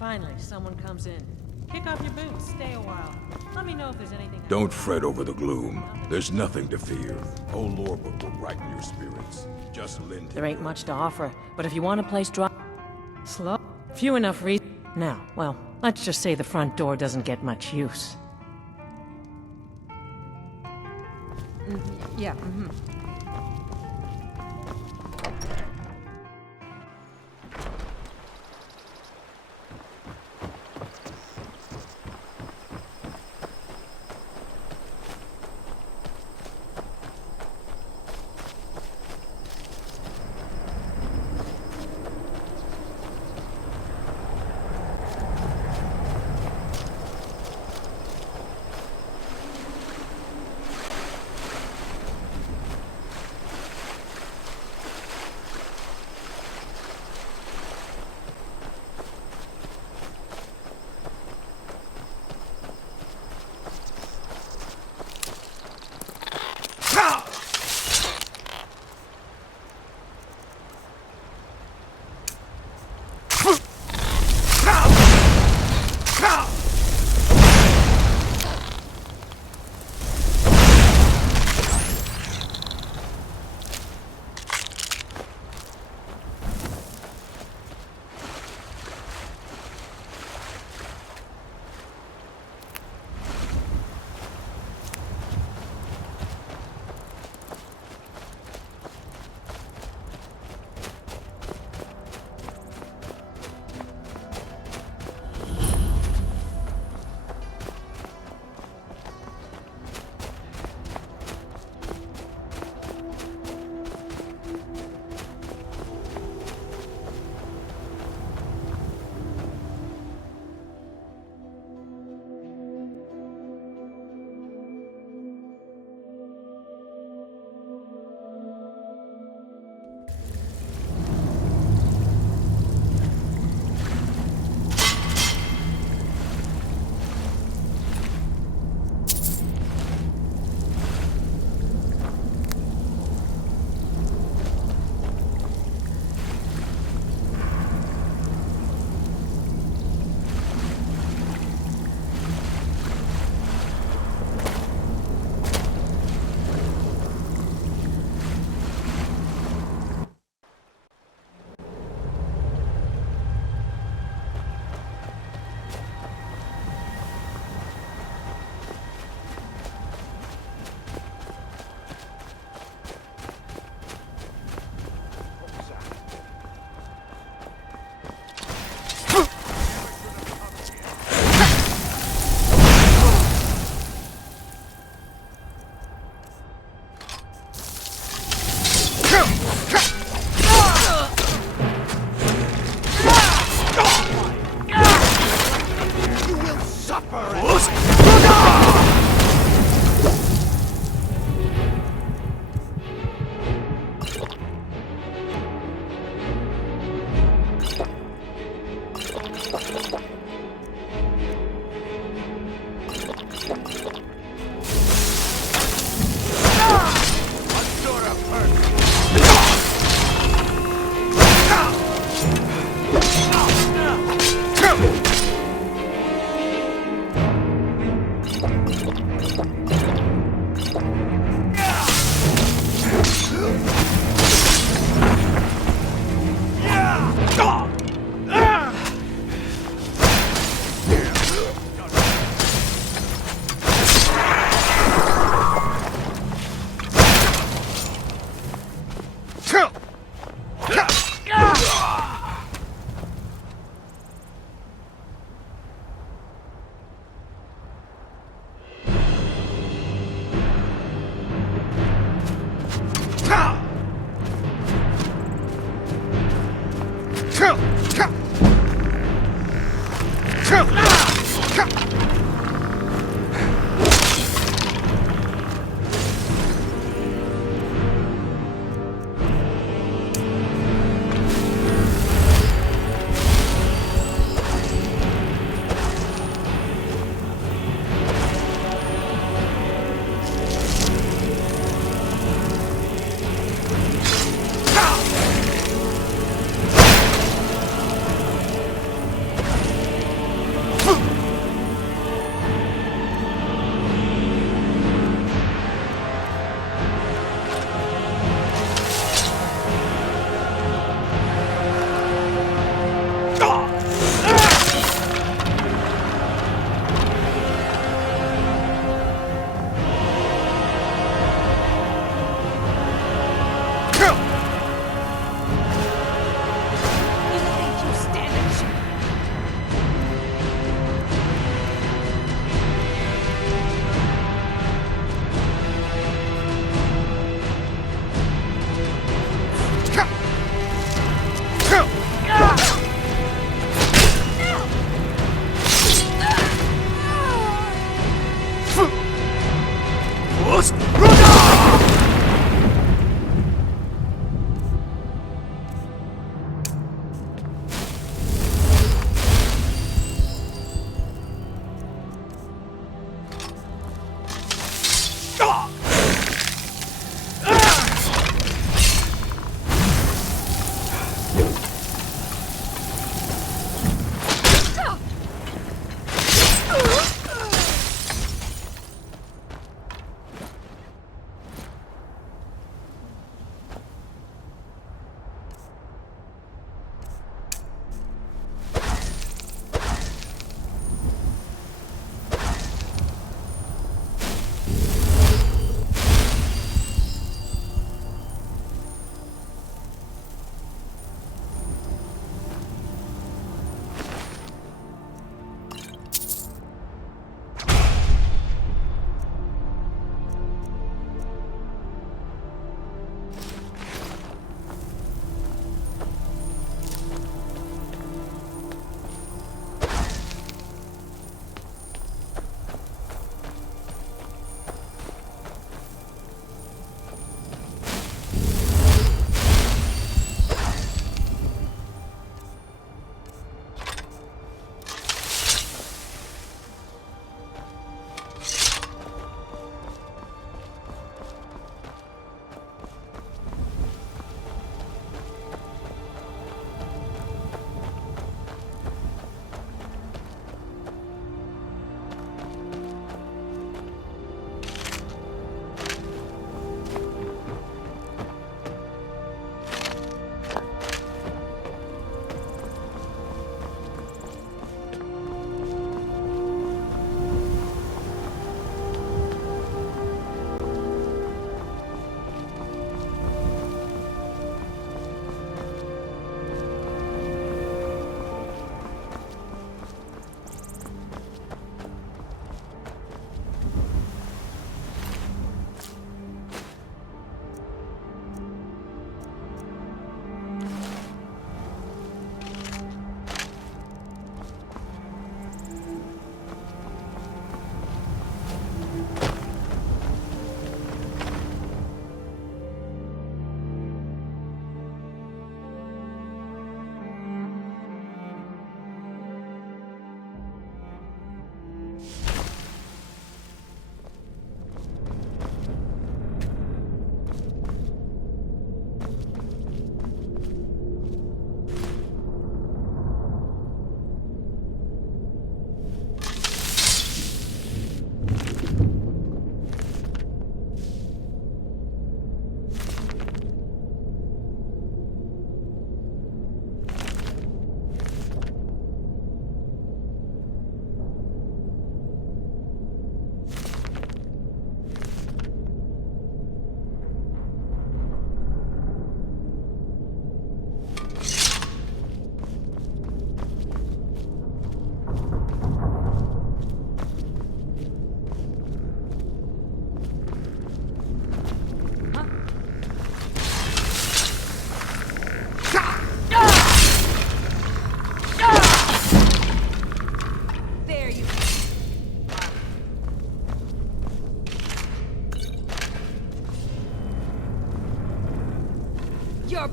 Finally, someone comes in. Kick off your boots, stay a while. Let me know if there's anything... Don't fret over the gloom. There's nothing to fear. Old Lorbook will brighten your spirits. Just lend There ain't much to offer, but if you want a place dry... Slow? Few enough reasons... Now, well, let's just say the front door doesn't get much use. Yeah,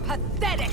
pathetic!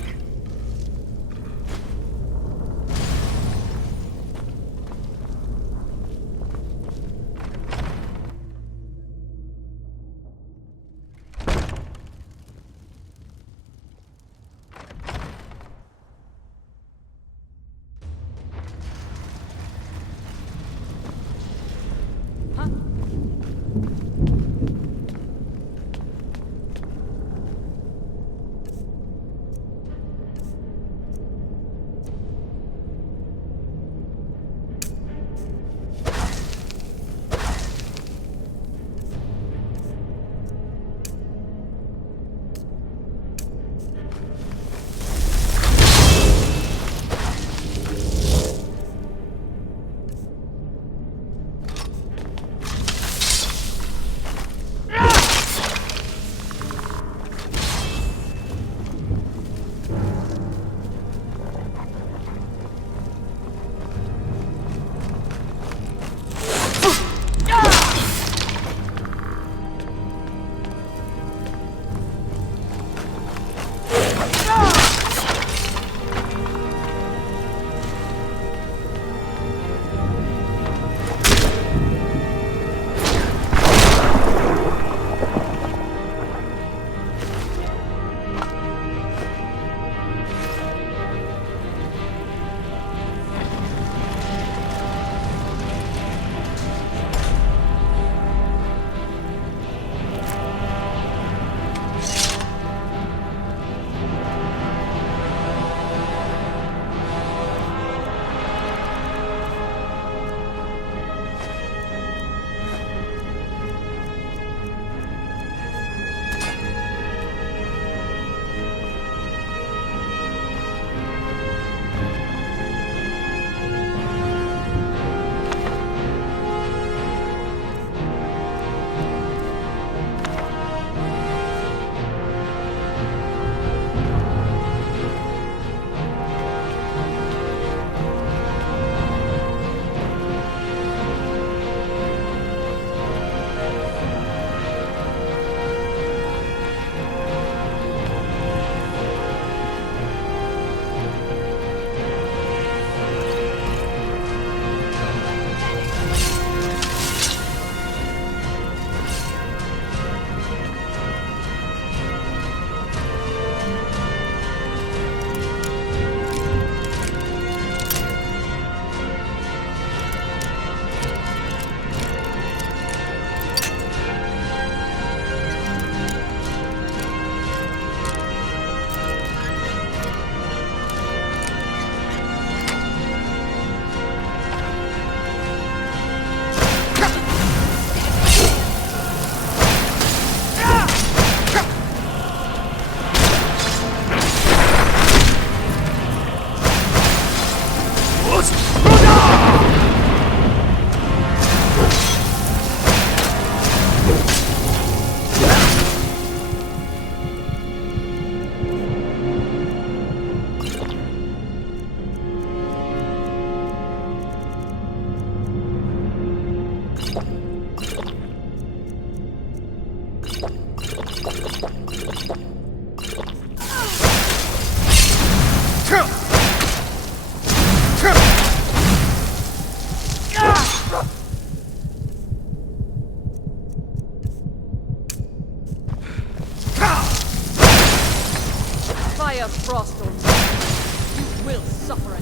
Fire frost on you. You will suffer it.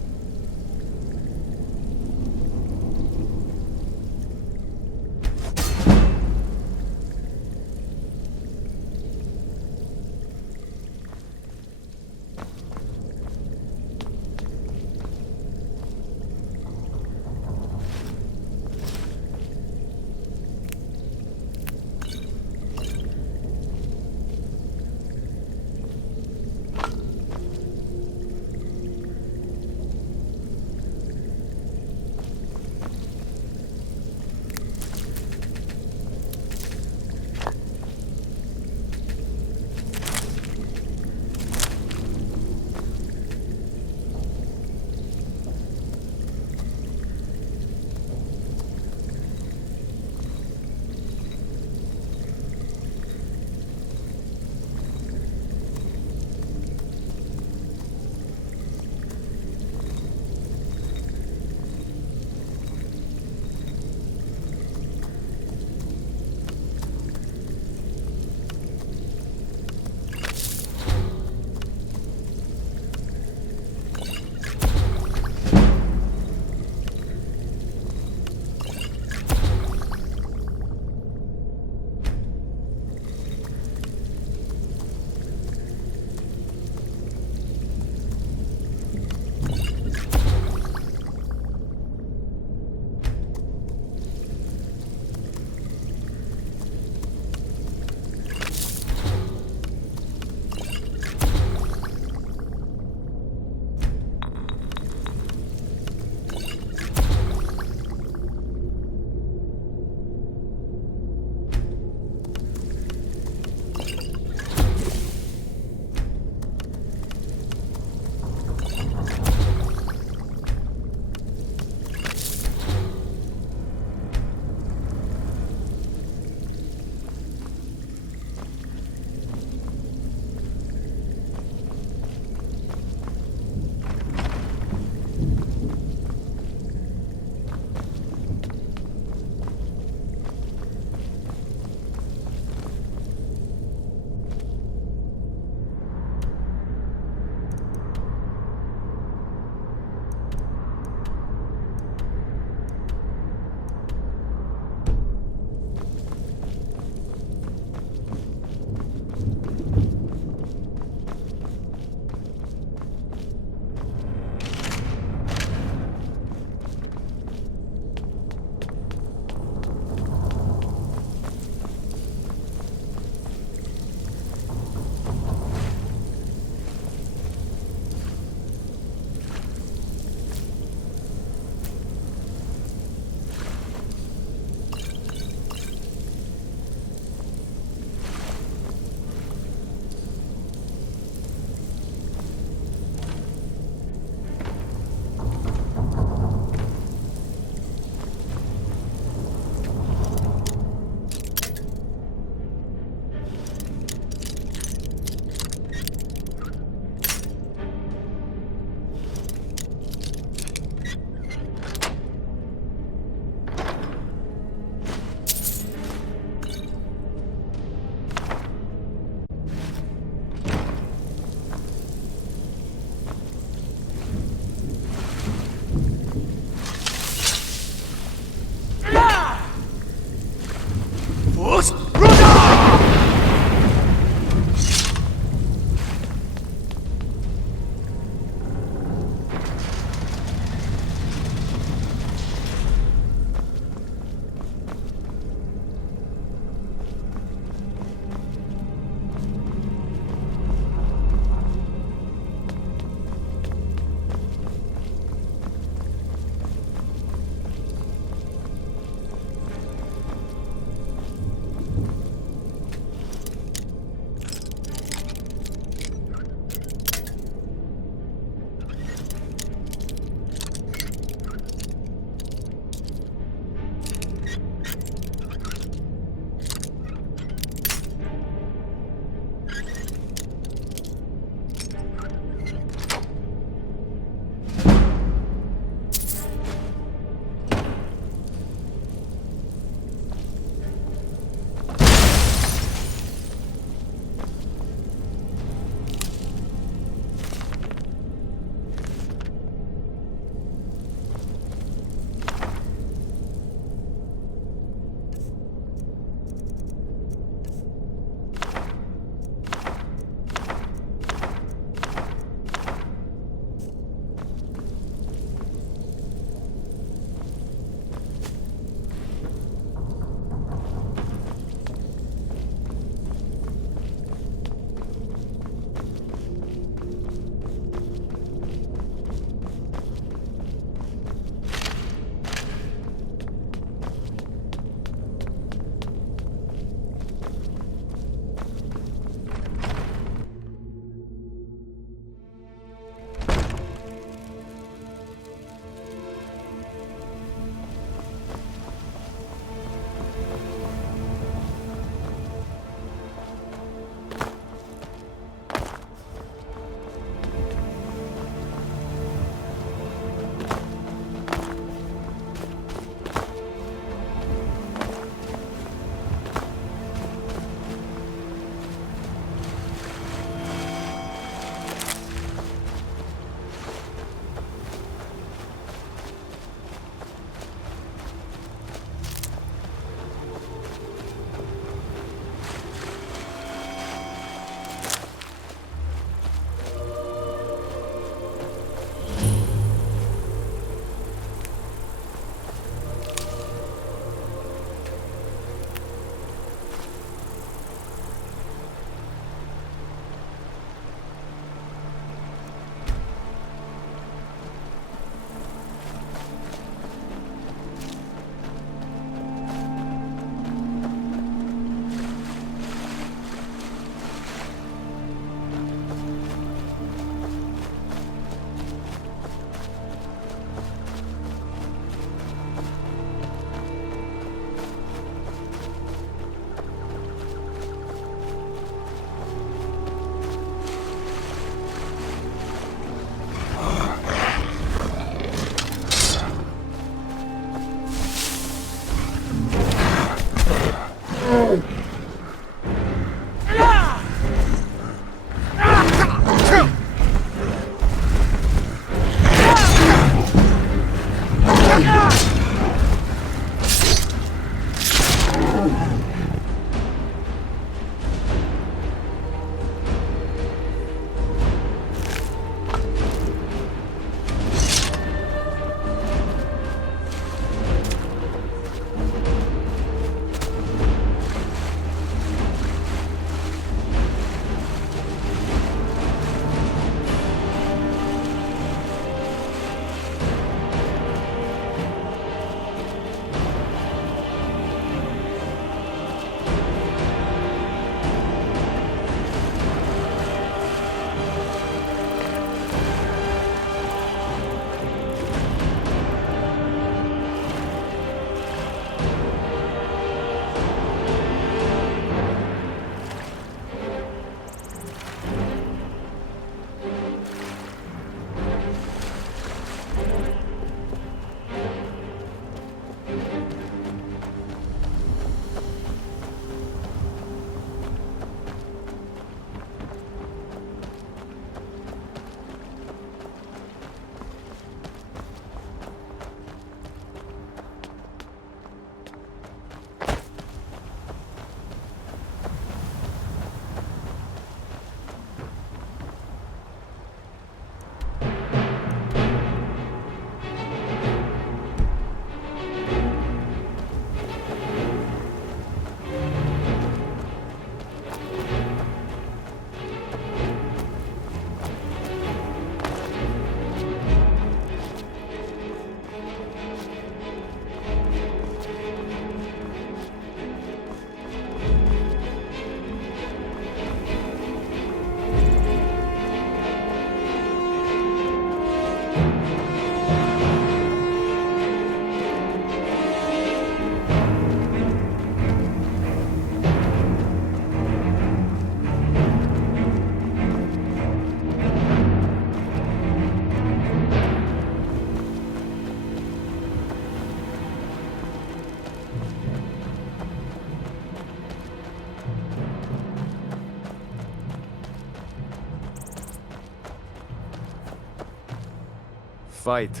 Fight,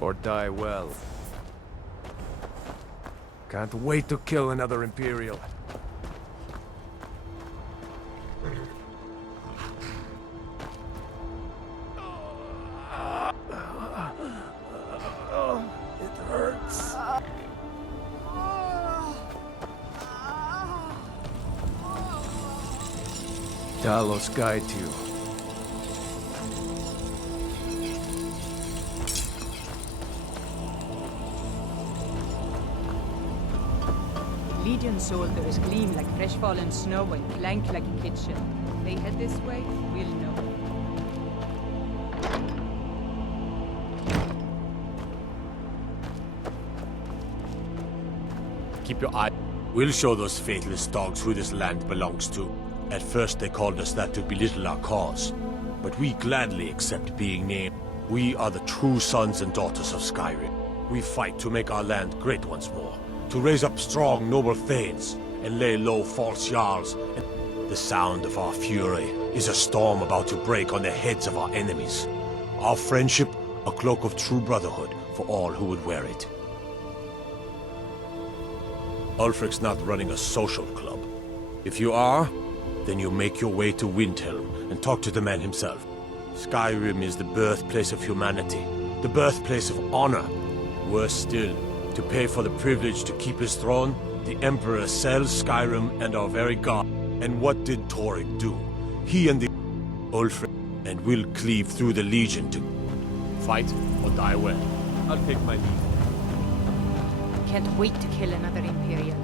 or die well. Can't wait to kill another Imperial. It hurts. Talos guide you. Legion soldiers gleam like fresh fallen snow and clank like a kitchen. They head this way, we'll know. Keep your eye. We'll show those faithless dogs who this land belongs to. At first they called us that to belittle our cause, but we gladly accept being named. We are the true sons and daughters of Skyrim. We fight to make our land great once more, to raise up strong, noble thanes, and lay low false jarls. The sound of our fury is a storm about to break on the heads of our enemies. Our friendship, a cloak of true brotherhood for all who would wear it. Ulfric's not running a social club. If you are, then you make your way to Windhelm and talk to the man himself. Skyrim is the birthplace of humanity, the birthplace of honor. Worse still, to pay for the privilege to keep his throne, the Emperor sells Skyrim and our very god. And what did Torrik do? He and the Ulfric, and will cleave through the Legion to fight or die well. I'll take my leave. Can't wait to kill another Imperial.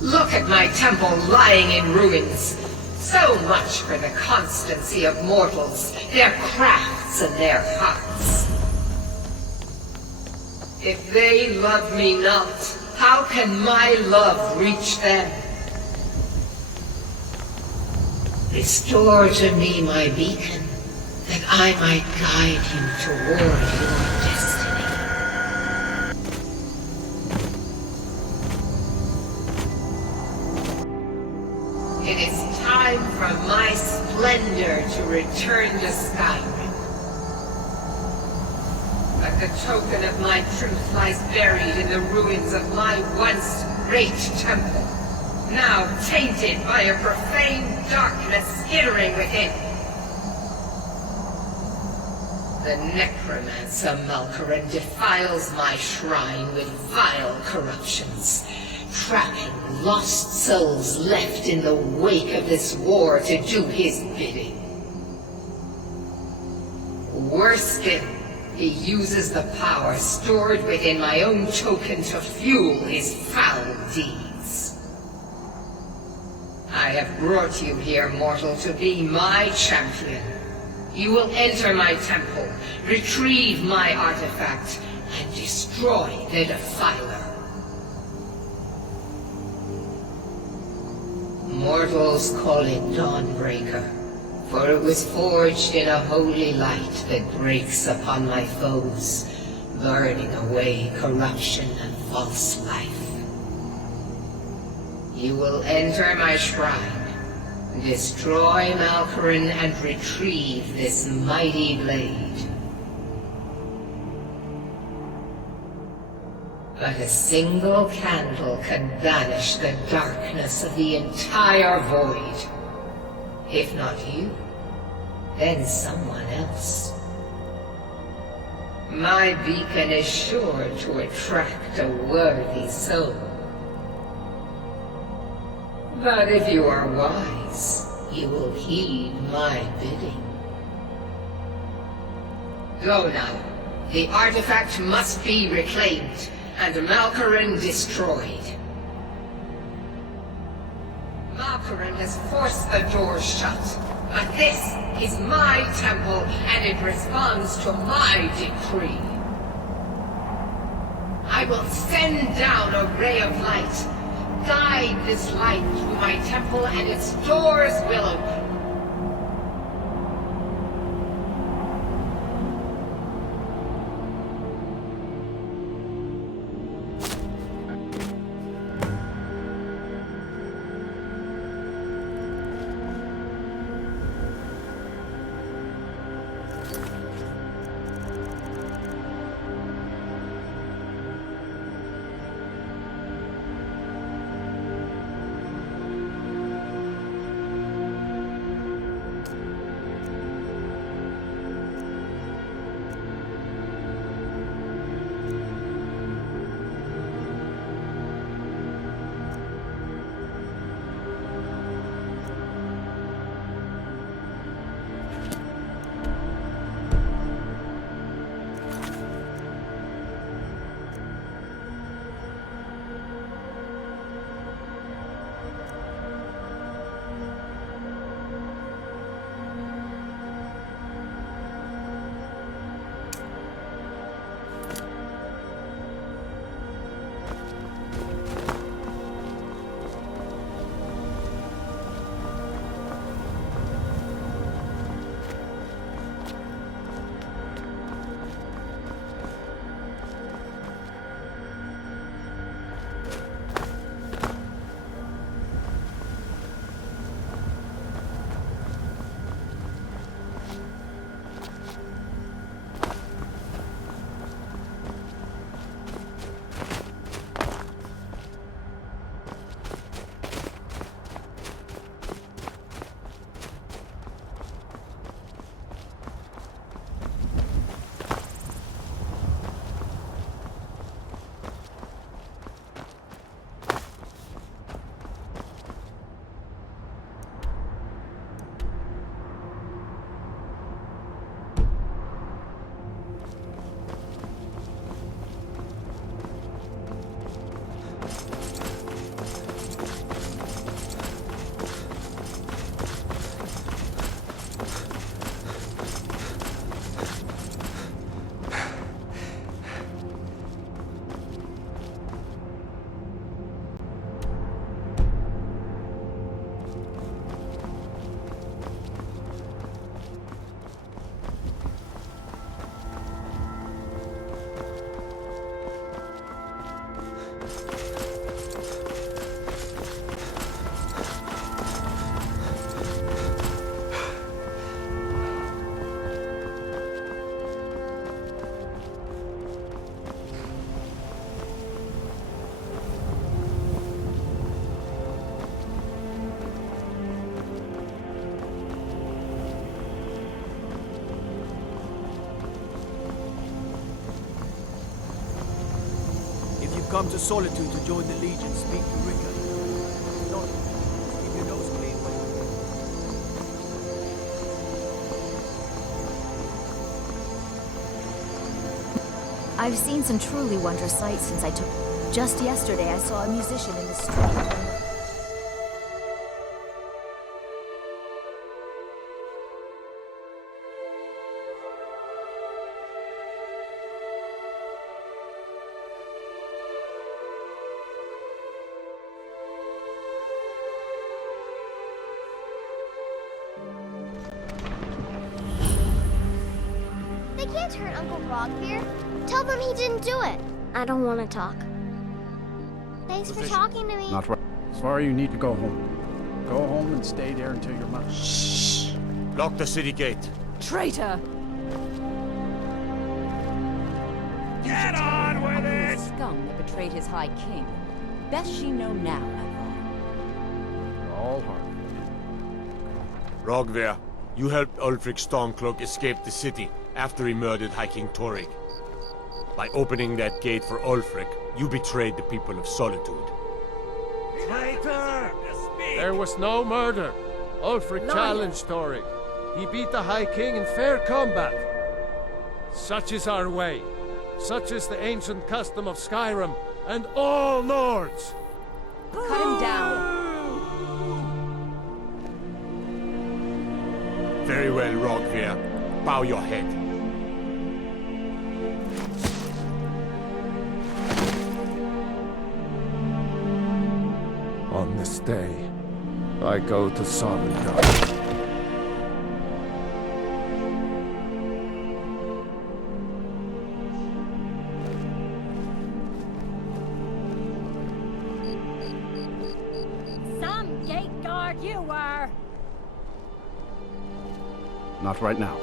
Look at my temple lying in ruins. So much for the constancy of mortals, their crafts and their hearts. If they love me not, how can my love reach them? Restore to me my beacon, that I might guide you toward your destiny. It is time for my splendor to return to Skyrim. But the token of my truth lies buried in the ruins of my once great temple, now tainted by a profane darkness skittering within. The necromancer Malkaran defiles my shrine with vile corruptions, trapping lost souls left in the wake of this war to do his bidding. Worse still, he uses the power stored within my own token to fuel his foul deeds. I have brought you here, mortal, to be my champion. You will enter my temple, retrieve my artifact, and destroy the Defiler. Mortal rituals call it Dawnbreaker, for it was forged in a holy light that breaks upon my foes, burning away corruption and false life. You will enter my shrine, destroy Malkoran, and retrieve this mighty blade. But a single candle can banish the darkness of the entire void. If not you, then someone else. My beacon is sure to attract a worthy soul. But if you are wise, you will heed my bidding. Go now. The artifact must be reclaimed, and Malkoran destroyed. Malkoran has forced the doors shut, but this is my temple, and it responds to my decree. I will send down a ray of light. Guide this light through my temple, and its doors will open. Come to Solitude to join the Legion, speak to Rika. Not, keep your nose clean when I've seen some truly wondrous sights since I took... Just yesterday, I saw a musician in the street. can't hurt Uncle Rogbeer. Tell them he didn't do it. I don't want to talk. Thanks for talking to me. Not right. Sorry, you need to go home. Go home and stay there until your mother... Shh! Lock the city gate. Traitor! Get on with it! Scum that betrayed his High King. Best she know now, All hard. Rogver, you helped Ulfric Stormcloak escape the city after he murdered High King Torrig. By opening that gate for Ulfric, you betrayed the people of Solitude. Traitor! There was no murder. Ulfric challenged Torrig. He beat the High King in fair combat. Such is our way. Such is the ancient custom of Skyrim and all Nords. Cut him down. Very well, Rogver. Bow your head. On this day, I go to Solitude. Some gate guard you were. Not right now.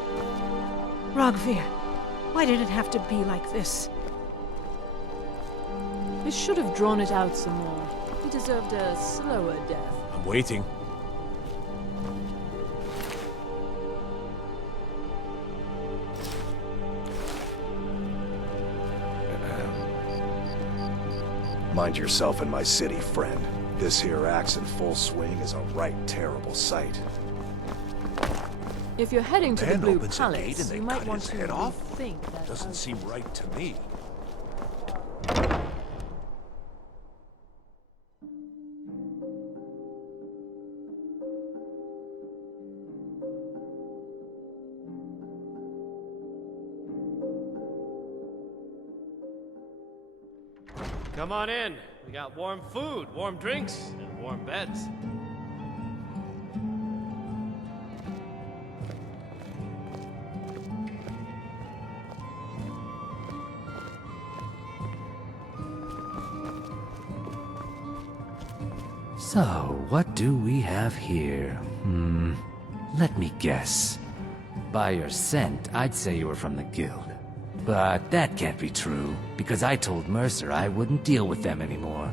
Rogvir, why did it have to be like this? They should have drawn it out some more. He deserved a slower death. I'm waiting. Mind yourself in my city, friend. This here axe in full swing is a right terrible sight. If you're heading to the Man Blue opens a gate Palace, and you they might cut want his to head off? think that. Doesn't seem right to me. Come on in. We got warm food, warm drinks, and warm beds. So, what do we have here? Let me guess. By your scent, I'd say you were from the guild. But that can't be true, because I told Mercer I wouldn't deal with them anymore.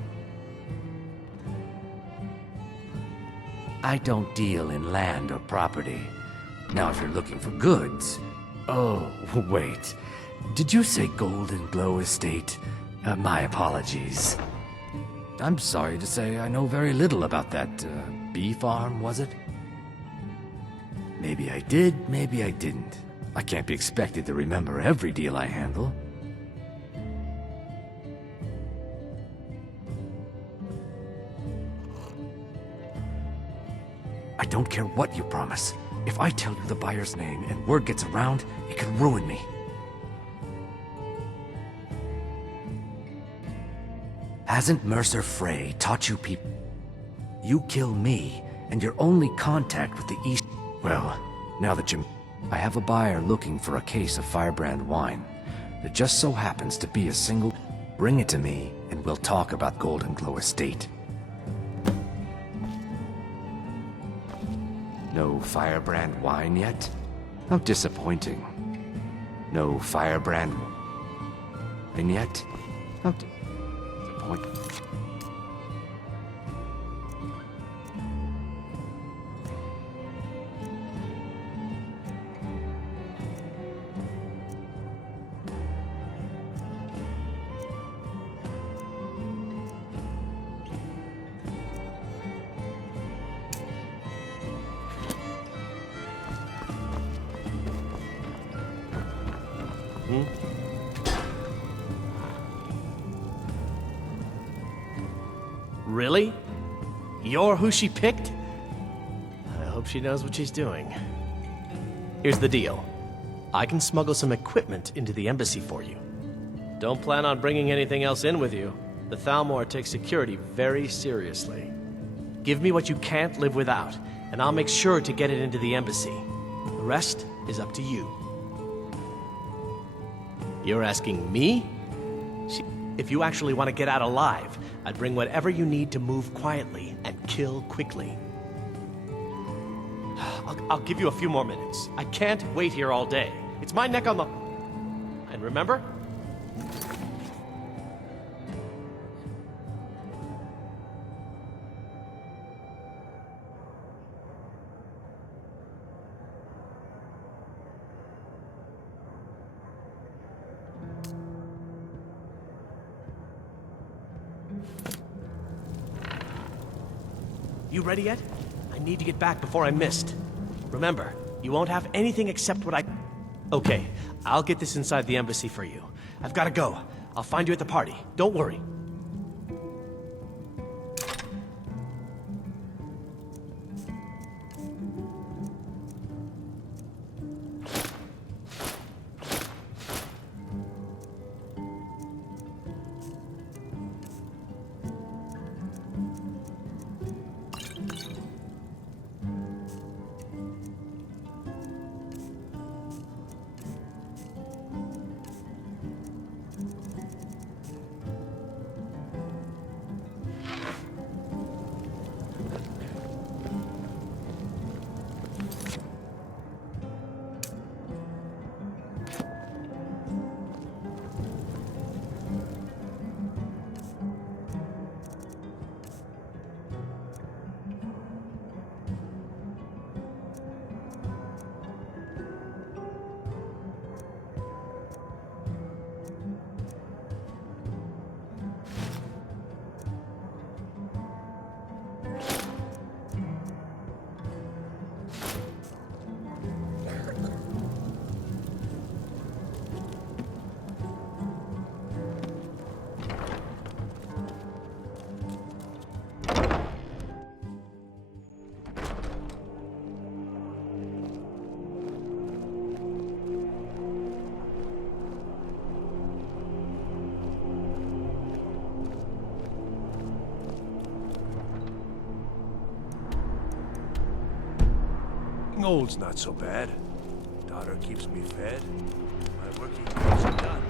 I don't deal in land or property. Now if you're looking for goods... Oh, wait. Did you say Golden Glow Estate? My apologies. I'm sorry to say I know very little about that, bee farm, was it? Maybe I did, maybe I didn't. I can't be expected to remember every deal I handle. I don't care what you promise. If I tell you the buyer's name and word gets around, it could ruin me. Hasn't Mercer Frey taught you people? You kill me, and your only contact with the East... Well, now that you... I have a buyer looking for a case of firebrand wine. There just so happens to be a single... Bring it to me, and we'll talk about Golden Glow Estate. No firebrand wine yet? How disappointing. No firebrand wine yet? How disappointing. Really? You're who she picked? I hope she knows what she's doing. Here's the deal. I can smuggle some equipment into the embassy for you. Don't plan on bringing anything else in with you. The Thalmor takes security very seriously. Give me what you can't live without, and I'll make sure to get it into the embassy. The rest is up to you. You're asking me? If you actually want to get out alive, I'd bring whatever you need to move quietly and kill quickly. I'll give you a few more minutes. I can't wait here all day. It's my neck on the... And remember? You ready yet? I need to get back before I'm missed. Remember, you won't have anything except what I... Okay, I'll get this inside the embassy for you. I've got to go. I'll find you at the party. Don't worry. Old's not so bad. Daughter keeps me fed. My working days are done.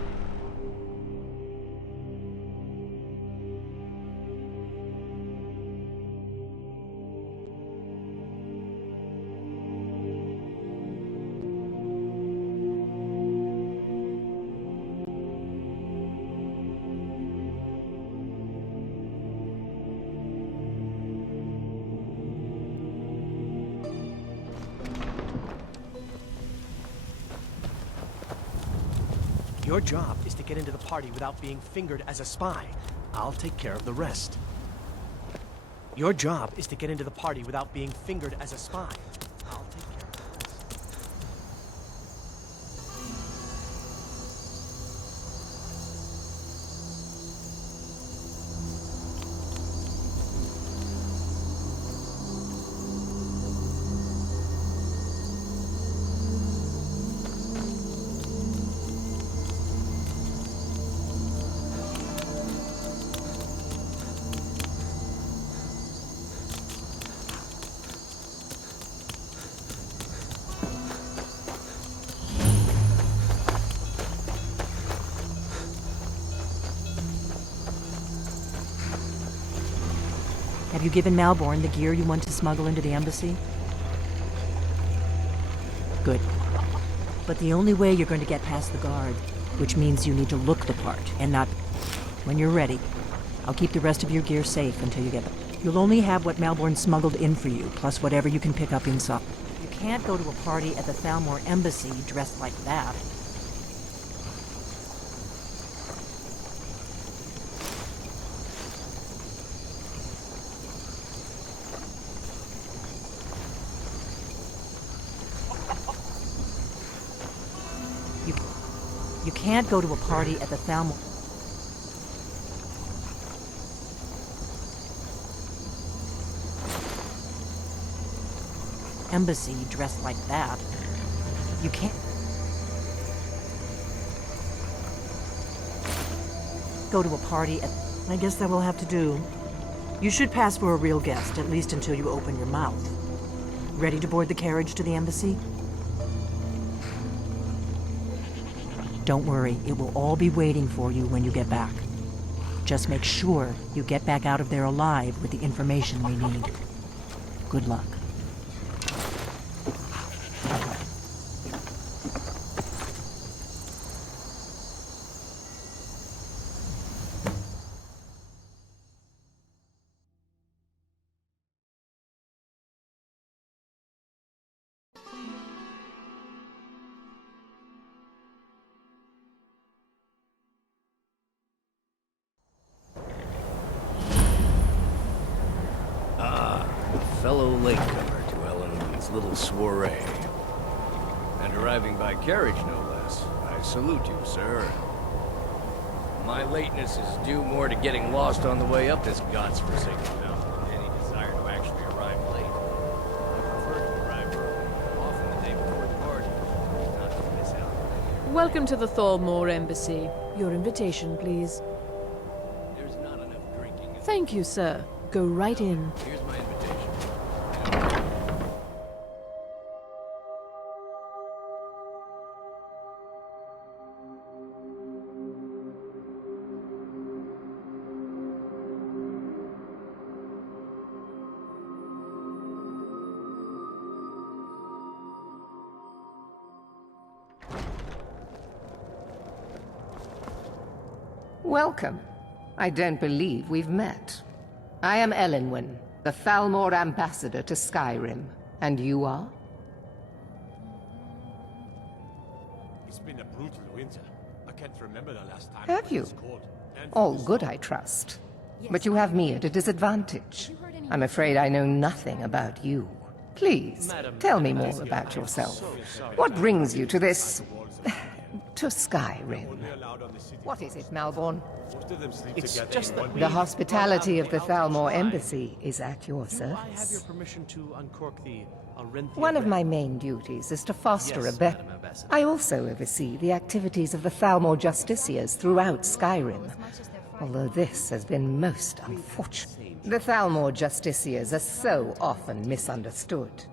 Your job is to get into the party without being fingered as a spy. I'll take care of the rest. Your job is to get into the party without being fingered as a spy. I'll take care of the rest. Have you given Malborn the gear you want to smuggle into the embassy? Good. But the only way you're going to get past the guard, which means you need to look the part, and not... When you're ready, I'll keep the rest of your gear safe until you get back. You'll only have what Malborn smuggled in for you, plus whatever you can pick up inside. You can't go to a party at the Thalmor embassy dressed like that. You can't go to a party at the Thalmor... embassy dressed like that. You can't... go to a party at... I guess that will have to do. You should pass for a real guest, at least until you open your mouth. Ready to board the carriage to the embassy? Don't worry, it will all be waiting for you when you get back. Just make sure you get back out of there alive with the information we need. Good luck. Fellow latecomer to Ellen's little soiree. And arriving by carriage, no less. I salute you, sir. My lateness is due more to getting lost on the way up this godforsaken mountain than any desire to actually arrive late. I prefer to arrive early, often the day before the party, not to miss out. Welcome to the Thalmor Embassy. Your invitation, please. There's not enough drinking. Thank you, sir. Go right in. Here's my invitation. Welcome. I don't believe we've met. I am Elenwen, the Thalmor ambassador to Skyrim. And you are? It's been a brutal winter. I can't remember the last time. Have you? All good, I trust. But you have me at a disadvantage. I'm afraid I know nothing about you. Please, tell me more about yourself. What brings you to this... to Skyrim? What is it, Malborn? It's just that The hospitality of the Thalmor Embassy is at your I have service. your permission to uncork the Arinthia One of Red? my main duties is to foster Yes, a better... Madam Ambassador. I also oversee the activities of the Thalmor Justiciars throughout Skyrim, although this has been most unfortunate. The Thalmor Justiciars are so often misunderstood.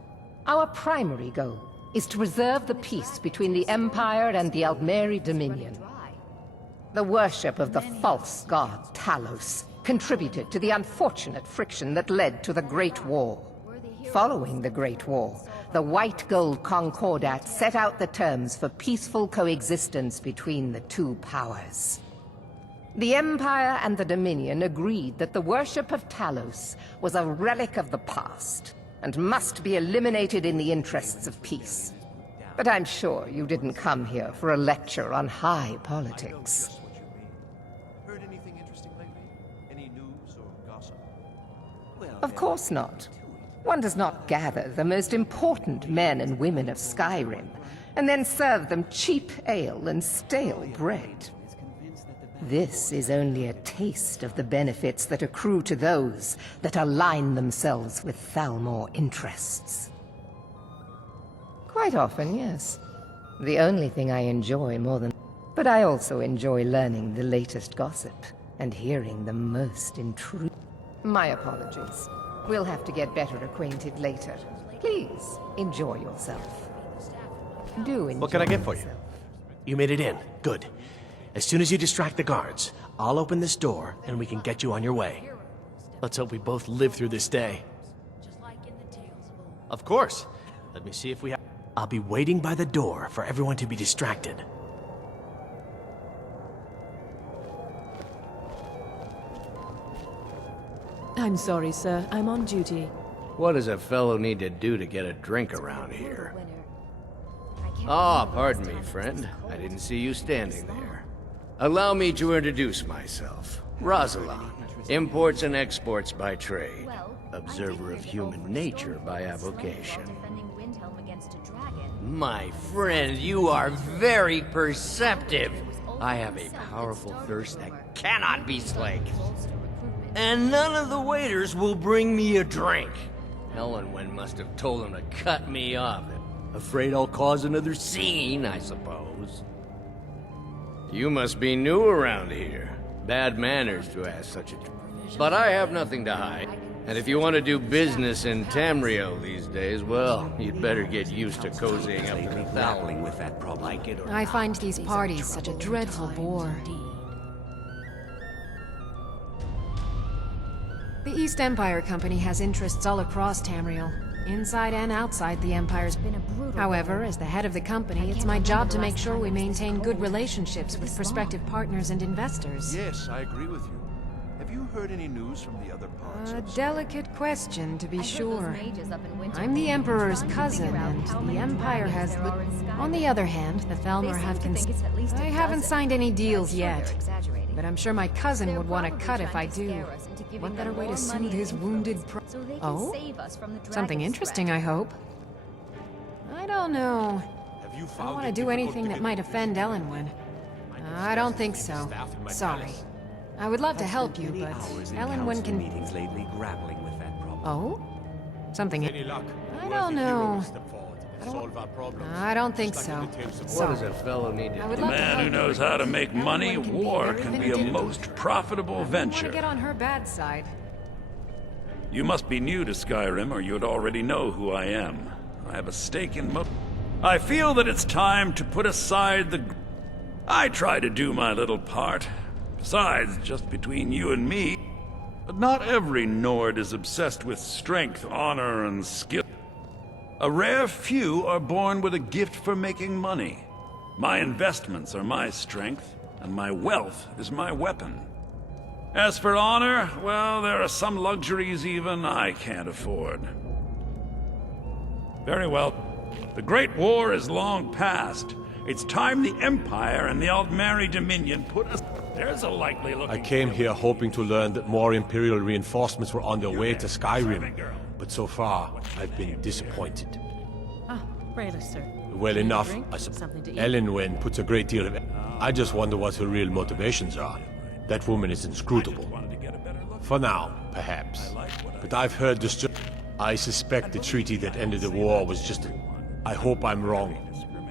Our primary goal is to preserve the peace between the Empire and the Aldmeri Dominion. The worship of the false god Talos contributed to the unfortunate friction that led to the Great War. Following the Great War, the White Gold Concordat set out the terms for peaceful coexistence between the two powers. The Empire and the Dominion agreed that the worship of Talos was a relic of the past and must be eliminated in the interests of peace. But I'm sure you didn't come here for a lecture on high politics. Heard anything interesting lately? Any news or gossip? Of course not. One does not gather the most important men and women of Skyrim and then serve them cheap ale and stale bread. This is only a taste of the benefits that accrue to those that align themselves with Thalmor interests. Quite often, yes. The only thing I enjoy more than... But I also enjoy learning the latest gossip and hearing the most intrusive... My apologies. We'll have to get better acquainted later. Please, enjoy yourself. Do enjoy What can I get for you? yourself. You made it in. Good. As soon as you distract the guards, I'll open this door and we can get you on your way. Let's hope we both live through this day. Of course. Let me see if we have... I'll be waiting by the door for everyone to be distracted. I'm sorry, sir. I'm on duty. What does a fellow need to do to get a drink around here? Ah, pardon me, friend. I didn't see you standing there. Allow me to introduce myself. Rosalind, imports and exports by trade. Observer of human nature by avocation. My friend, you are very perceptive. I have a powerful thirst that cannot be slaked. And none of the waiters will bring me a drink. Elenwen must have told them to cut me off. Afraid I'll cause another scene, I suppose. You must be new around here. Bad manners to ask such a... But I have nothing to hide. And if you want to do business in Tamriel these days, well, you'd better get used to cozying up to the grappling with that problem. Like it or I find these parties such a dreadful bore. The East Empire Company has interests all across Tamriel, inside and outside the Empire's. However, as the head of the company, it's my job to make sure we maintain good relationships with prospective partners and investors. Yes, I agree with you. Have you heard any news from the other parts? A delicate question, to be sure. I'm the Emperor's cousin, and the Empire has... On the other hand, the Thalmor have I haven't signed any deals yet, but I'm sure my cousin would want to cut if I do. What better way to soothe his wounded Oh? Something interesting, I hope. I don't know. I don't want to do anything that might offend Elenwen. I don't think so. Sorry. I would love to help you, but Elenwen can... Oh? Something... I don't know. I don't think so. What does a fellow need to do? A man who knows how to make money, war can be a most profitable I want venture. to get on her bad side. You must be new to Skyrim, or you'd already know who I am. I have a stake in I feel that it's time to put aside the... I try to do my little part. Besides, just between you and me, but not every Nord is obsessed with strength, honor, and skill. A rare few are born with a gift for making money. My investments are my strength, and my wealth is my weapon. As for honor, well, there are some luxuries even I can't afford. Very well. The Great War is long past. It's time the Empire and the Aldmeri Dominion put us... There's a likely looking... I came here hoping to learn that more Imperial reinforcements were on their way to Skyrim, but so far, I've been disappointed. Ah, Rayla, sir. Well enough, I Something suppose. to eat. Elenwen puts a great deal of... I just wonder what her real motivations are. That woman is inscrutable. For now, perhaps. But I've heard this... I suspect the treaty that ended the war was just a... I hope I'm wrong.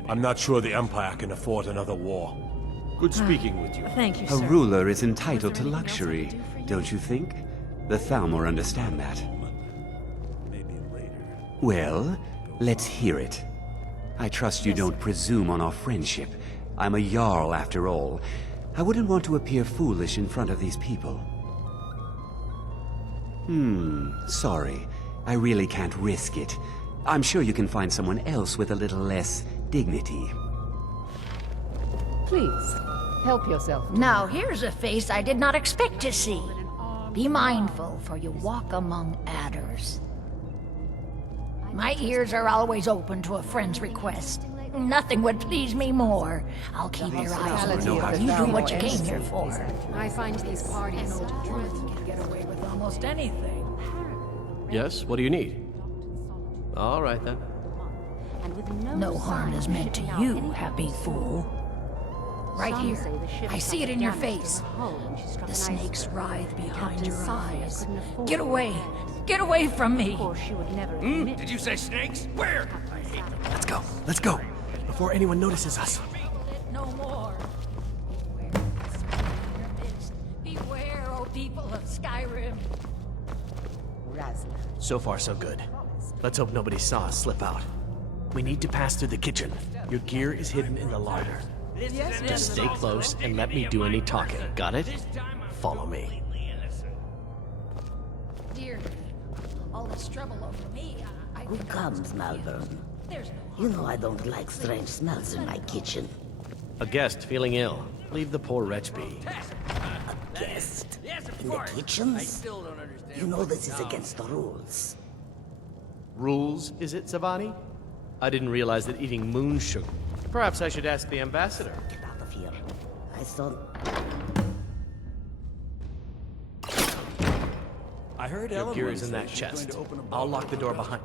I'm not sure the Empire can afford another war. Good speaking with you. Thank you, A sir. ruler is entitled to luxury, don't you think? The Thalmor understand that. Well, let's hear it. I trust you don't presume on our friendship. I'm a Jarl after all. I wouldn't want to appear foolish in front of these people. Sorry. I really can't risk it. I'm sure you can find someone else with a little less dignity. Please, help yourself. Now here's a face I did not expect to see. Be mindful, for you walk among adders. My ears are always open to a friend's request. Nothing would please me more. I'll keep your eyes open. You do what you came here for. I find these parties such a dreadful... Can get away with almost anything. Yes, what do you need? All right, then. No harm is meant to you, happy fool. Right here. I see it in your face. The snakes writhe behind your eyes. Get away! Get away from me! Did you say snakes? Where? I hate them. Let's go. Let's go. Before anyone notices us. No more. Beware, O people of Skyrim. So far, so good. Let's hope nobody saw us slip out. We need to pass through the kitchen. Your gear is hidden in the larder. Just stay close and let me do any talking. Got it? Follow me. Dear, all this trouble over me. Who comes, Malvern? You know I don't like strange smells in my kitchen. A guest feeling ill. Leave the poor wretch be. A guest? In the kitchens? You know this is against the rules. Rules, is it, Savani? I didn't realize that eating moon sugar... Perhaps I should ask the ambassador. Get out of here. I thought... I heard your gear is in that chest. I'll lock the door behind...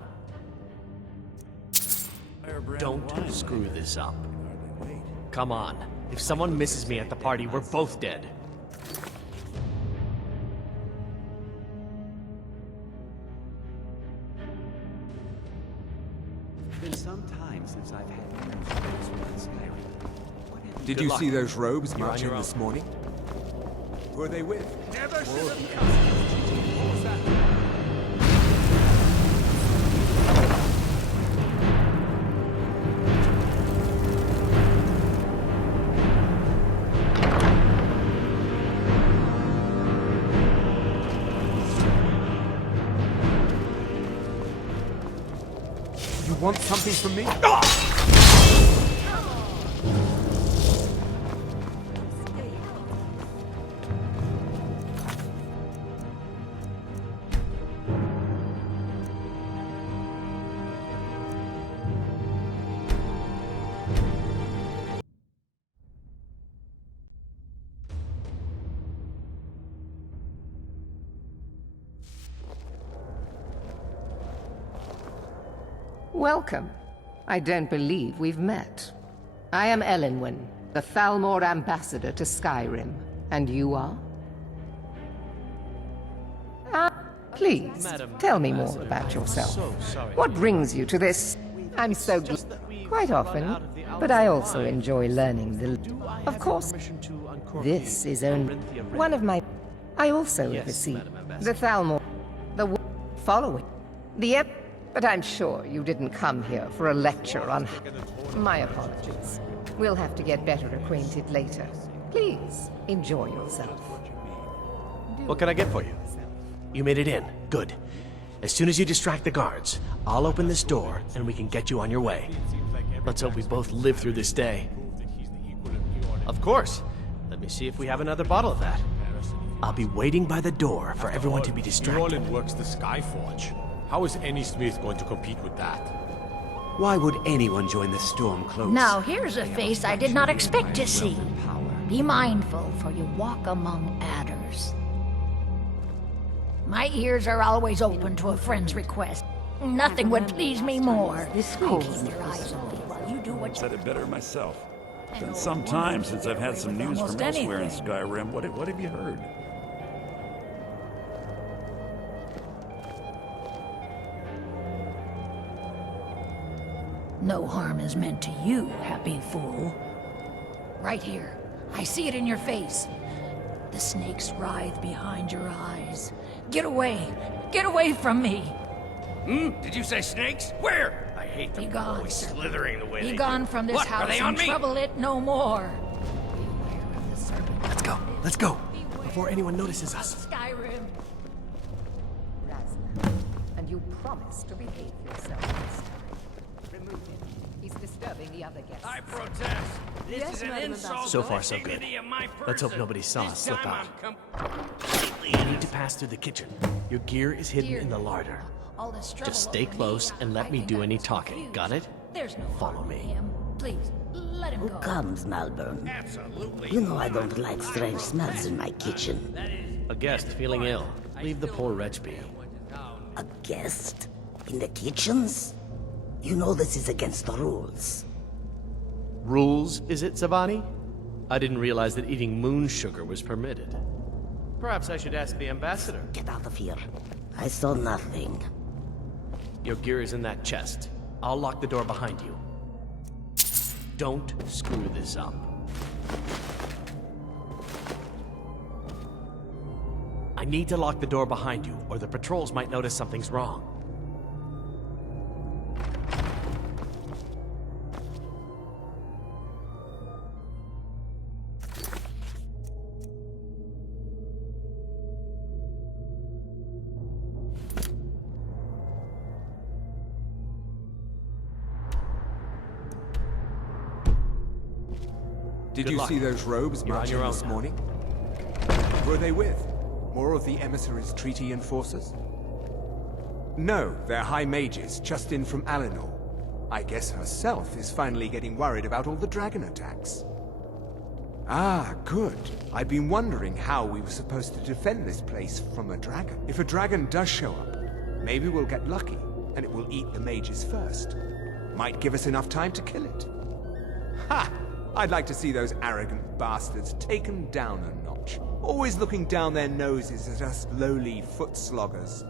Don't screw this up. Come on. If someone misses me at the party, we're both dead. It's been some time since I've had friends with Skyrim. Did you see those robes marching this morning? Who are they with? Never should have come. want something from me? Welcome. I don't believe we've met. I am Elenwen, the Thalmor ambassador to Skyrim. And you are? Please, tell me more about yourself. What brings you to this? I'm so quite often, but I also enjoy learning the... Of course, this is only one of my... I also oversee the Thalmor, the following, the... But I'm sure you didn't come here for a lecture on... My apologies. We'll have to get better acquainted later. Please, enjoy yourself. What can I get for you? You made it in. Good. As soon as you distract the guards, I'll open this door and we can get you on your way. Let's hope we both live through this day. Of course. Let me see if we have another bottle of that. I'll be waiting by the door for everyone to be distracted. Roland works the Skyforge. How is any smith going to compete with that? Why would anyone join the Stormcloaks? Now here's a face I did not expect to see. Be mindful, for you walk among adders. My ears are always open to a friend's request. Nothing would please me more. Keep your eyes open while you do what you... Said it better myself. It's been some time since I've had some news from elsewhere in Skyrim. What have you heard? No harm is meant to you, happy fool. Right here. I see it in your face. The snakes writhe behind your eyes. Get away! Get away from me! Did you say snakes? Where? I hate them. Be gone, always sir. slithering the way they Be gone do. from this What? house Are they on and me? trouble it no more. Beware of the serpent. Let's go. Let's go. Before anyone notices us. Skyrim. Razna, and you promise to behave yourself this time. Remove him. He's disturbing the other guests. I protest. This is an insult So to far, the so good. dignity of my Let's hope person. nobody saw us This slip time out. I'm completely You need to pass through the kitchen. Your gear is hidden in the larder. All this trouble Just stay over close me, and let I me think do I'm any just talking. confused. Got it? There's no Follow harm in me. him. Please, let him Who go. comes, Malburn? Absolutely. You know I don't like strange smells in my kitchen. A guest feeling ill. Leave the poor wretch be. A guest? In the kitchens? You know this is against the rules. Rules, is it, Zavani? I didn't realize that eating moon sugar was permitted. Perhaps I should ask the ambassador. Get out of here. I saw nothing. Your gear is in that chest. I'll lock the door behind you. Don't screw this up. I need to lock the door behind you, or the patrols might notice something's wrong. Did Good you luck. see those robes You're on marching your own this now. morning? Who are they with? More of the emissaries' treaty enforcers? No, they're high mages, just in from Alinor. I guess herself is finally getting worried about all the dragon attacks. Ah, good. I've been wondering how we were supposed to defend this place from a dragon. If a dragon does show up, maybe we'll get lucky, and it will eat the mages first. Might give us enough time to kill it. Ha! I'd like to see those arrogant bastards taken down a notch. Always looking down their noses at us lowly foot sloggers.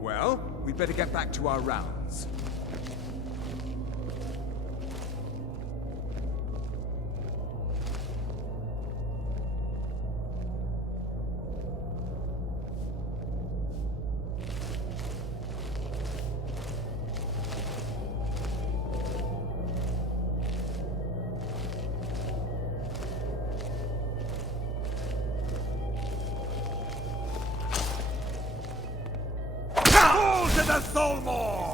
Well, we'd better get back to our rounds. to the Tholmor!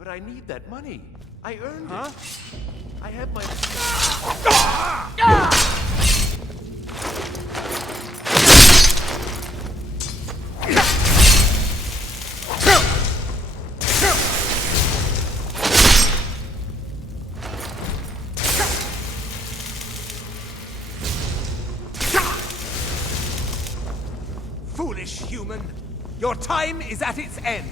But I need that money. I earned it. I have my... Foolish human! Your time is at its end!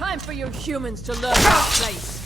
Time for you humans to learn your place.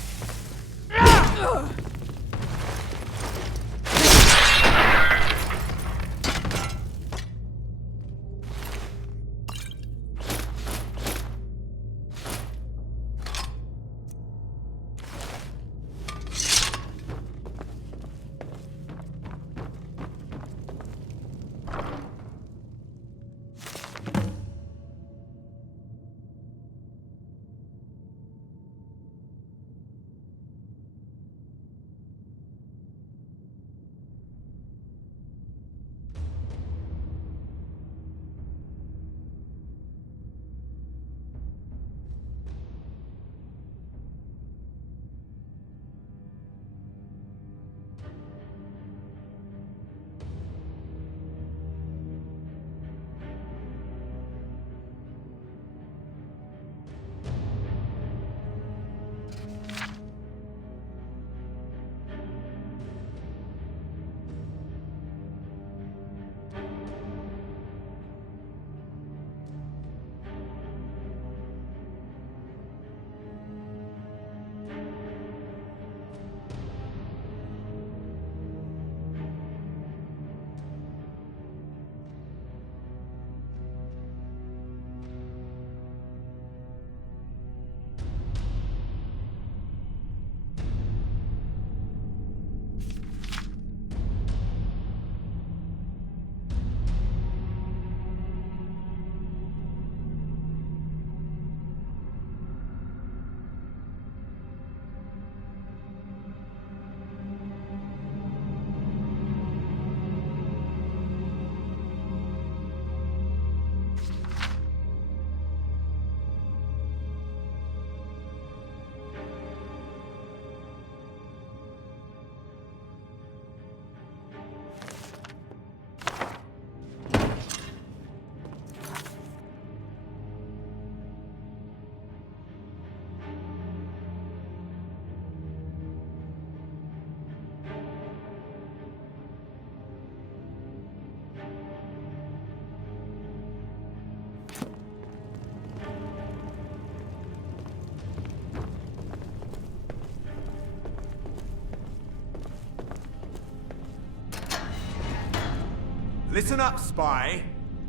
Listen up, spy.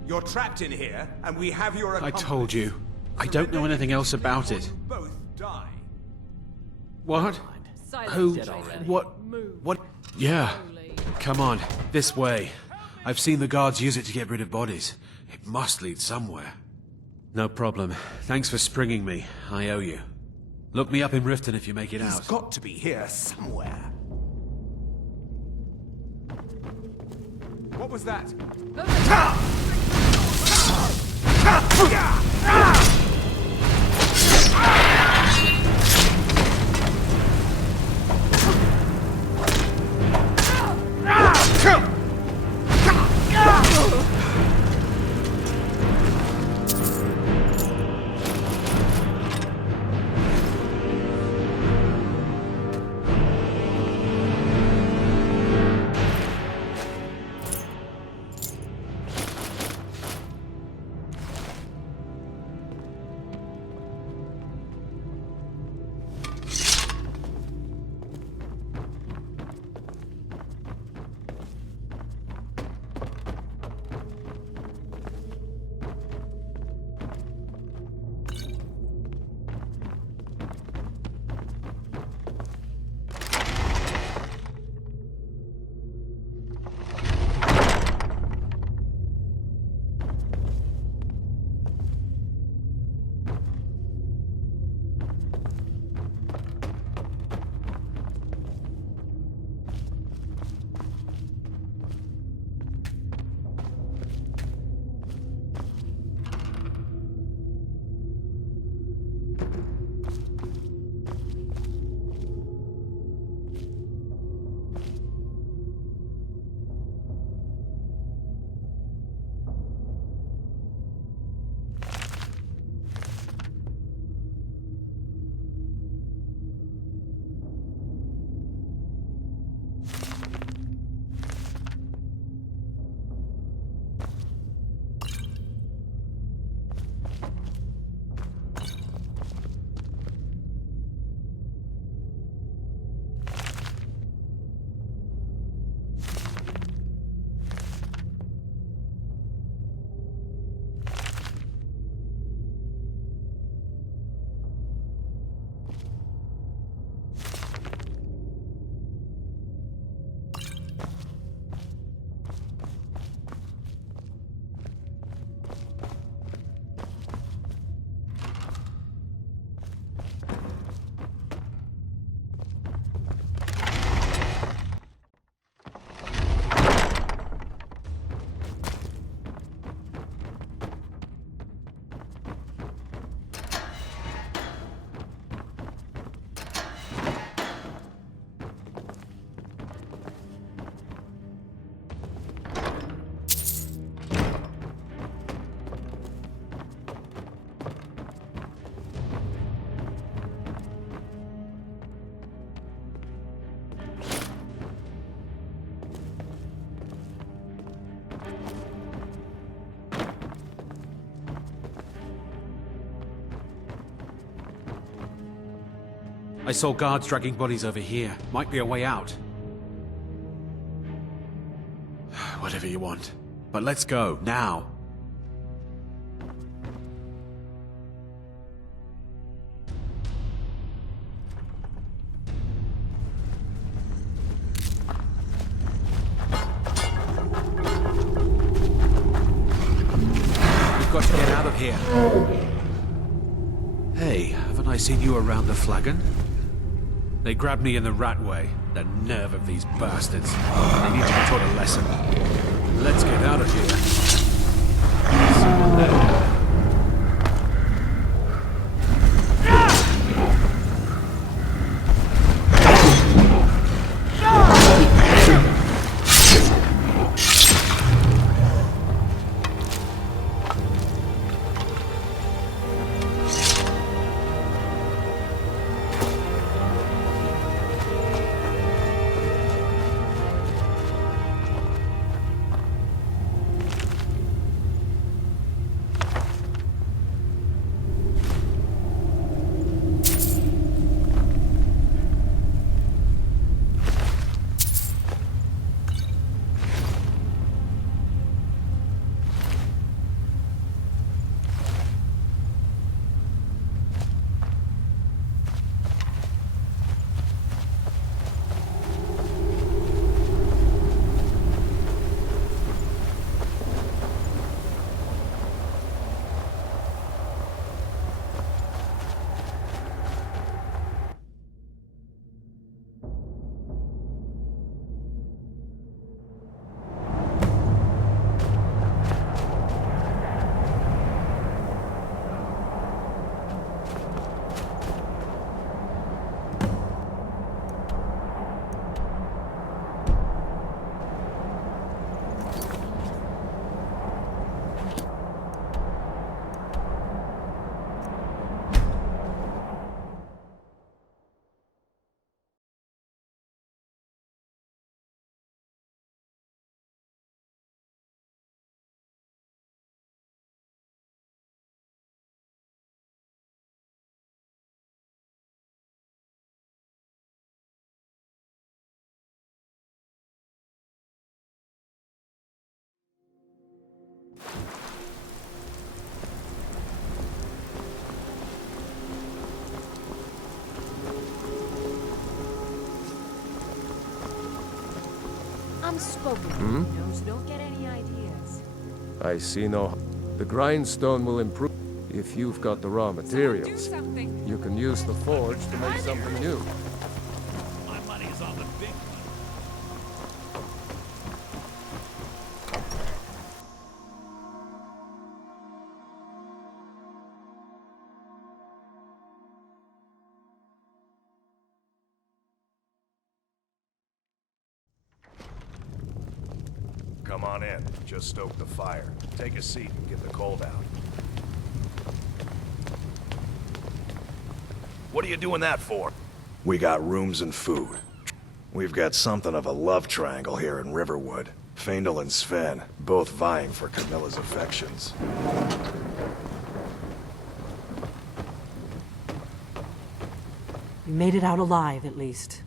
You're trapped in here, and we have your I accomplice. told you. I don't know anything else about it. Both die. What? Who? What? Yeah. Come on, this way. I've seen the guards use it to get rid of bodies. It must lead somewhere. No problem. Thanks for springing me. I owe you. Look me up in Riften if you make it out. He's got to be here somewhere. What was that? I saw guards dragging bodies over here. Might be a way out. Whatever you want. But let's go, now. We've got to get out of here. Hey, haven't I seen you around the flagon? They grabbed me in the Ratway. The nerve of these bastards. They need to be taught a lesson. Let's get out of here. Unspoken, so don't get any ideas. I see no... The grindstone will improve if you've got the raw materials. You can use the forge to make something new. My money is on the big one. Come on in. Just stoke the fire. Take a seat and get the cold out. What are you doing that for? We got rooms and food. We've got something of a love triangle here in Riverwood. Faendal and Sven, both vying for Camilla's affections. You made it out alive, at least.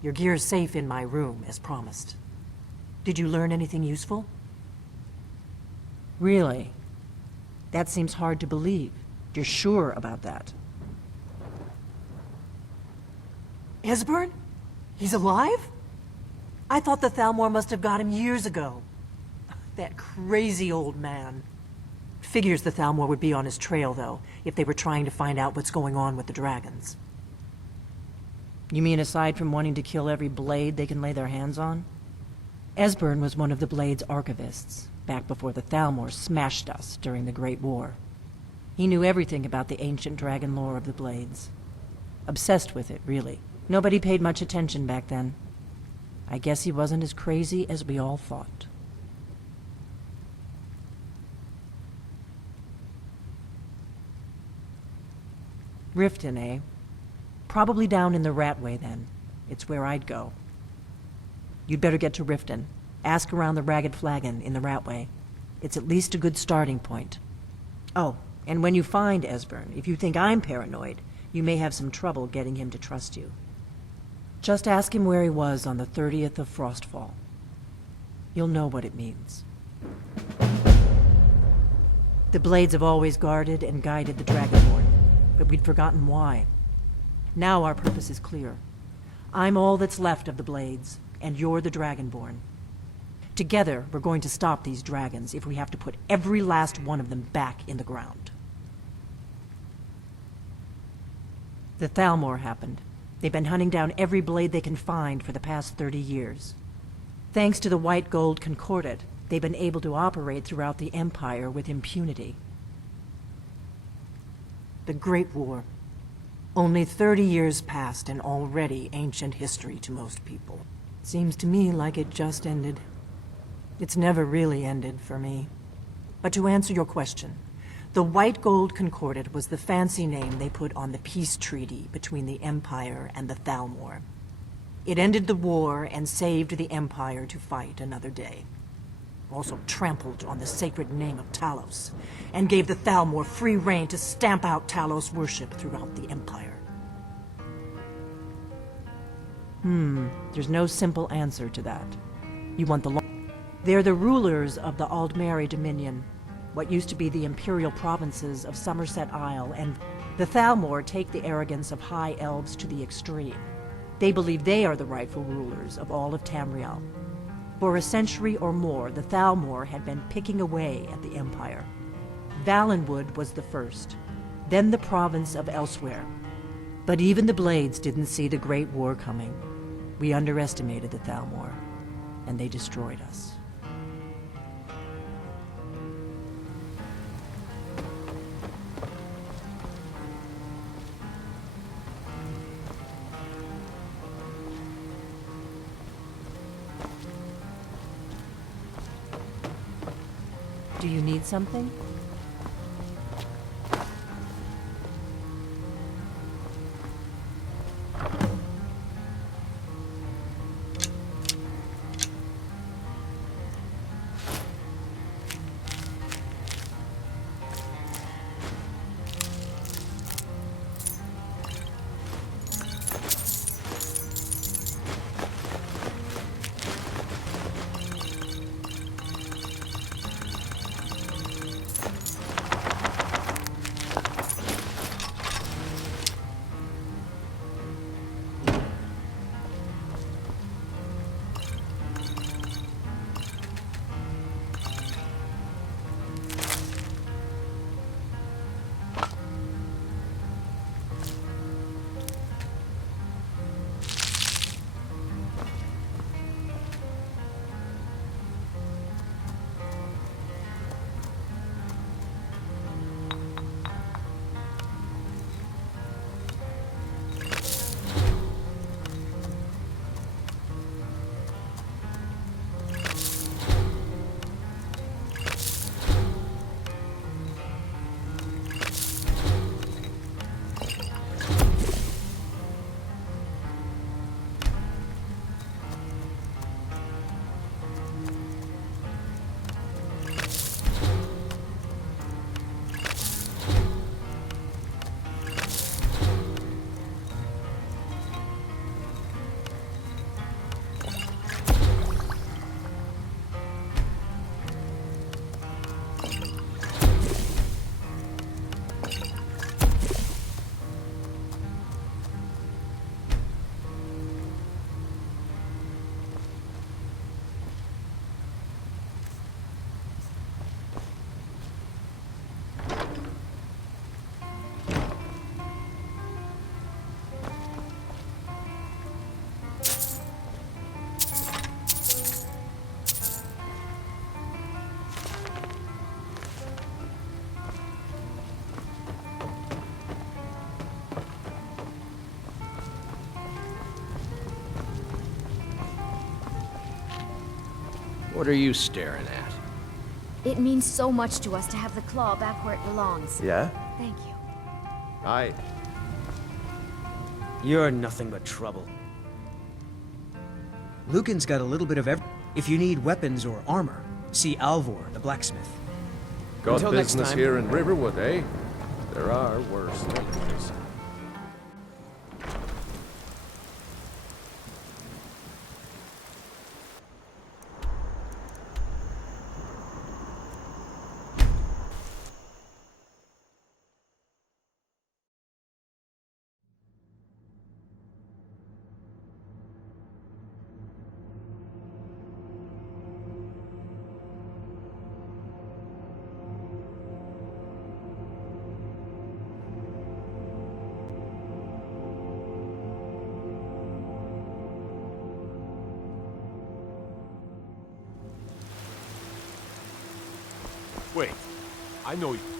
Your gear's safe in my room, as promised. Did you learn anything useful? Really? That seems hard to believe. You're sure about that? Esbern? He's alive? I thought the Thalmor must have got him years ago. That crazy old man. Figures the Thalmor would be on his trail, though, if they were trying to find out what's going on with the dragons. You mean aside from wanting to kill every blade they can lay their hands on? Esbern was one of the Blade's archivists, back before the Thalmor smashed us during the Great War. He knew everything about the ancient dragon lore of the Blades. Obsessed with it, really. Nobody paid much attention back then. I guess he wasn't as crazy as we all thought. Riften, eh? Probably down in the Ratway, then. It's where I'd go. You'd better get to Riften. Ask around the Ragged Flagon in the Ratway. It's at least a good starting point. Oh, and when you find Esbern, if you think I'm paranoid, You may have some trouble getting him to trust you. Just ask him where he was on the 30th of Frostfall. You'll know what it means. The Blades have always guarded and guided the Dragonborn, but we'd forgotten why. Now our purpose is clear. I'm all that's left of the Blades, and you're the Dragonborn. Together, we're going to stop these dragons if we have to put every last one of them back in the ground. The Thalmor happened. They've been hunting down every blade they can find for the past 30 years. Thanks to the White Gold Concordat, they've been able to operate throughout the Empire with impunity. The Great War. Only 30 years passed and already ancient history to most people. Seems to me like it just ended. It's never really ended for me. But to answer your question, the White Gold Concordat was the fancy name they put on the peace treaty between the Empire and the Thalmor. It ended the war and saved the Empire to fight another day. Also trampled on the sacred name of Talos, and gave the Thalmor free rein to stamp out Talos worship throughout the Empire. There's no simple answer to that. You want the They're the rulers of the Aldmeri Dominion, what used to be the imperial provinces of Somerset Isle, and the Thalmor take the arrogance of high elves to the extreme. They believe they are the rightful rulers of all of Tamriel. For a century or more, the Thalmor had been picking away at the Empire. Valenwood was the first, then the province of Elsewhere. But even the Blades didn't see the Great War coming. We underestimated the Thalmor, and they destroyed us. Do you need something? What are you staring at? It means so much to us to have the claw back where it belongs. Yeah? Thank you. Aye. You're nothing but trouble. Lucan's got a little bit of If you need weapons or armor, see Alvor, the blacksmith. Got Until next business time. here in Riverwood, eh? There are worse things. Wait, I know you.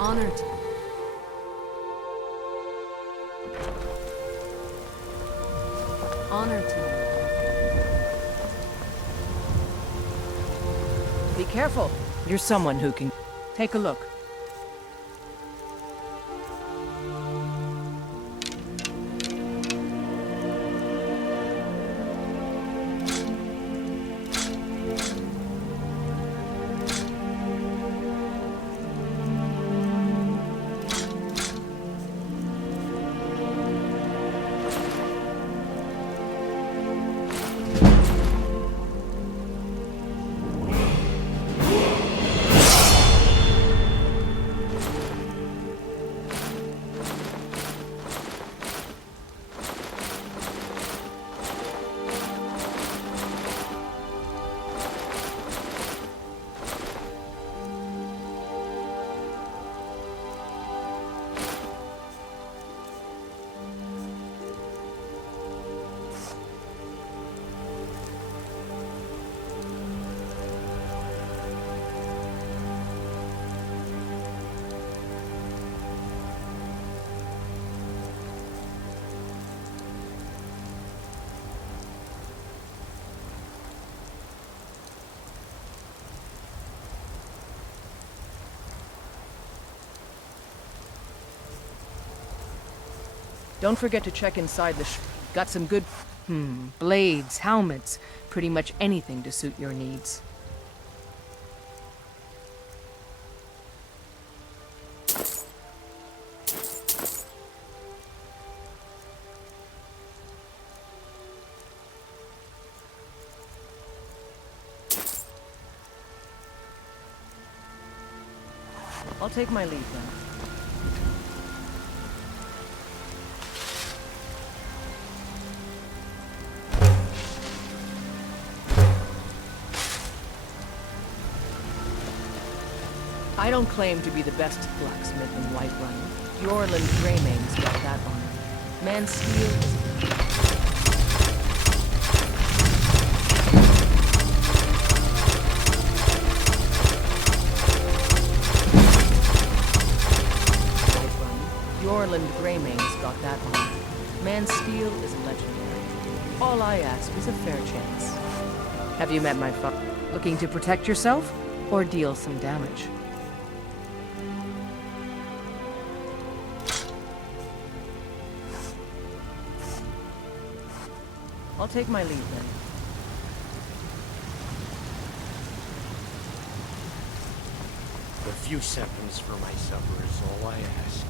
Honor to... Honor to you. Be careful. You're someone who can... Take a look. Don't forget to check inside the Got some good... blades, helmets, pretty much anything to suit your needs. I'll take my leave then. I don't claim to be the best blacksmith in Whiterun. Yorland Greymane's got that honor. Man's steel is... Yorland Greymane's got that honor. Man's steel is legendary. All I ask is a fair chance. Have you met my father? Looking to protect yourself or deal some damage? I'll take my leave then. A few seconds for my supper is all I ask.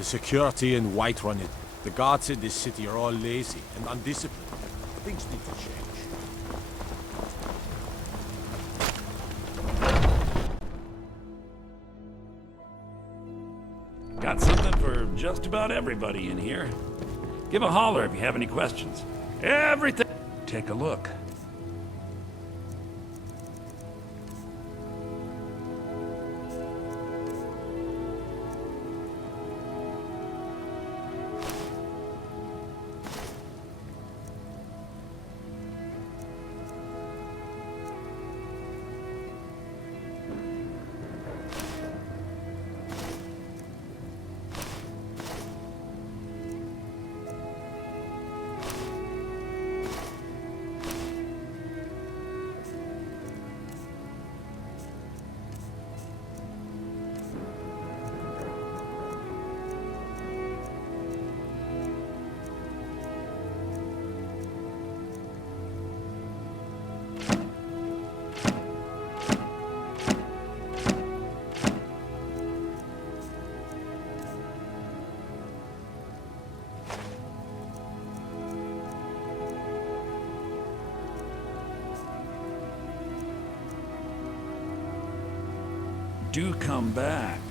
The security in Whiterun, the guards in this city are all lazy and undisciplined. Things need to change. Got something for just about everybody in here. Give a holler if you have any questions. Everything. Take a look. Do come back.